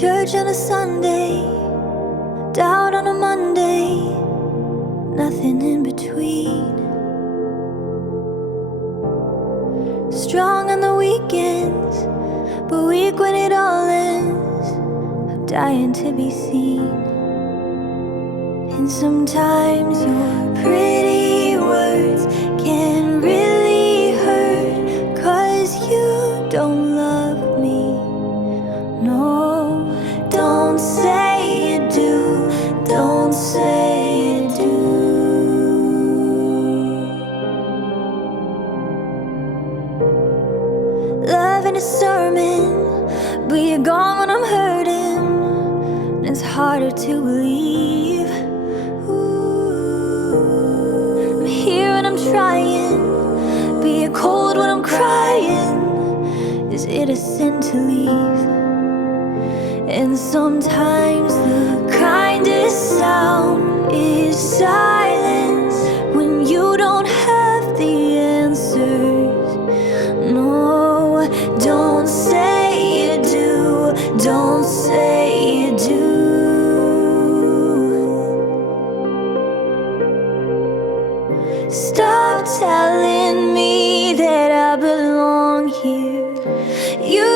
Church on a Sunday, doubt on a Monday, nothing in between. Strong on the weekends, but weak when it all ends. I'm dying to be seen. And sometimes your pretty words can really hurt, 'cause you don't love me. No, don't say you do, don't say you do. Love in a sermon, but you're gone when I'm hurting, and it's harder to believe. Ooh, I'm here and I'm trying, but you're cold when I'm crying. Is it a sin to leave? And sometimes the kindest sound is silence when you don't have the answers. No, don't say you do, don't say you do. Stop telling me that I belong here. You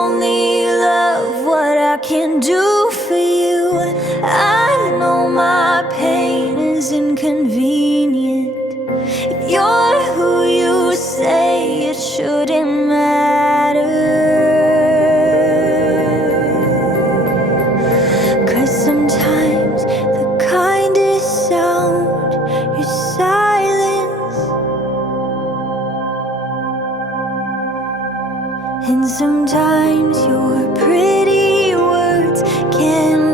only love what I can do for you. I know my pain is inconvenient. If you're who you say, it shouldn't matter. 'Cause sometimes the kindest sound is silence. And sometimes your pretty words can